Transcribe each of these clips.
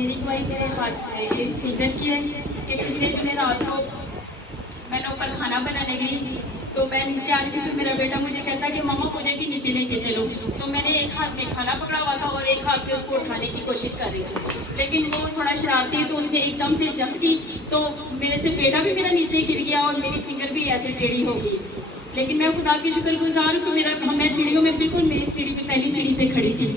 मेरी गवाही मेरे हाथ इस फिंगर की है कि पिछले जुमे रात को मैं ऊपर खाना बनाने गई तो मैं नीचे आ रही थी तो मेरा बेटा मुझे कहता कि मम्मा मुझे भी नीचे लेके चलो। तो मैंने एक हाथ में खाना पकड़ा हुआ था और एक हाथ से उसको उठाने की कोशिश कर रही थी, लेकिन वो थोड़ा शरारती है तो उसने एकदम से जंप की तो मेरे से बेटा भी मेरा नीचे गिर गया और मेरी फिंगर भी ऐसे टेढ़ी हो गई। लेकिन मैं खुदा की शुक्रगुजार हूँ कि मैं सीढ़ियों में बिल्कुल मेरी सीढ़ी पे पहली सीढ़ी पे खड़ी थी।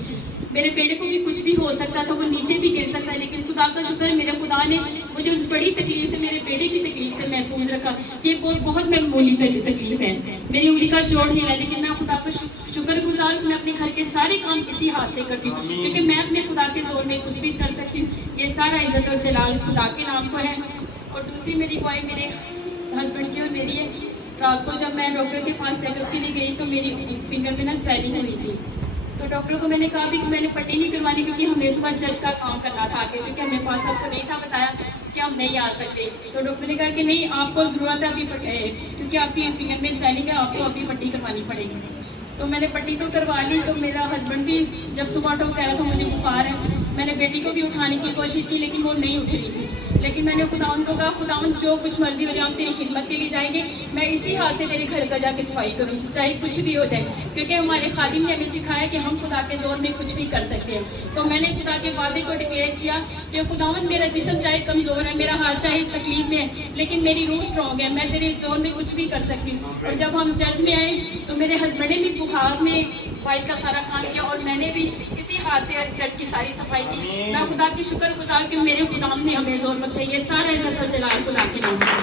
मेरे बेटे को भी कुछ भी हो सकता था, वो नीचे भी गिर सकता है, लेकिन खुदा का शुक्र है मेरे खुदा ने मुझे उस बड़ी तकलीफ से, मेरे बेटे की तकलीफ से महफूज रखा। ये बहुत मामूली तकलीफ है, मेरी उंगली का जोड़ हिला, लेकिन मैं खुदा का शुक्रगुजार हूँ। मैं अपने घर के सारे काम इसी हाथ से करती हूँ क्योंकि मैं अपने खुदा के जोर में कुछ भी कर सकती हूँ। ये सारा इज्जत और जलाल खुदा के नाम को है। और दूसरी मेरी गवाही मेरे हस्बैंड की और मेरी है। रात को जब मैं डॉक्टर के पास चेकअप के लिए गई तो मेरी फिंगर में ना स्वेलिंग हुई थी, तो डॉक्टर को मैंने कहा भी कि मैंने पट्टी नहीं करवानी क्योंकि हमने सुबह चर्च का काम करना था आगे, क्योंकि हमें पास आपको नहीं था बताया कि हम नहीं आ सकते। तो डॉक्टर ने कहा कि नहीं आपको ज़रूरत है अभी क्योंकि आपकी फिंगर में स्वेलिंग है, आपको अभी पट्टी करवानी पड़ेगी। तो मैंने पट्टी तो करवा ली। तो मेरा हस्बैंड भी जब सुबह उठा कह रहा था मुझे बुखार है, मैंने बेटी को भी उठाने की कोशिश की लेकिन वो नहीं उठ रही थी। लेकिन मैंने खुदावन को कहा खुदावन जो कुछ मर्जी हो जाए हम तेरी खिदमत के लिए जाएंगे, मैं इसी हाथ से तेरे घर का जाके सफाई करूँ चाहे कुछ भी हो जाए, क्योंकि हमारे खादिम ने हमें सिखाया कि हम खुदा के जोर में कुछ भी कर सकते हैं। तो मैंने खुदा के वादे को डिक्लेयर किया कि खुदावन मेरा जिस्म चाहे कमजोर है, मेरा हाथ चाहे तकलीफ में है, लेकिन मेरी रूह स्ट्रॉन्ग है, मैं तेरे जोर में कुछ भी कर सकती हूँ। और जब हम चर्च में आए तो मेरे हस्बैंड ने भी बुखार में वाइट का सारा काम किया और मैंने भी इसी हाथ से चर्च की सारी सफाई की। मैं खुदा की शुक्रगुजार कि मेरे खुदाम ने हमें जोर बख्शा। ये सारा इज्जत और जलाल खुदा के नाम है।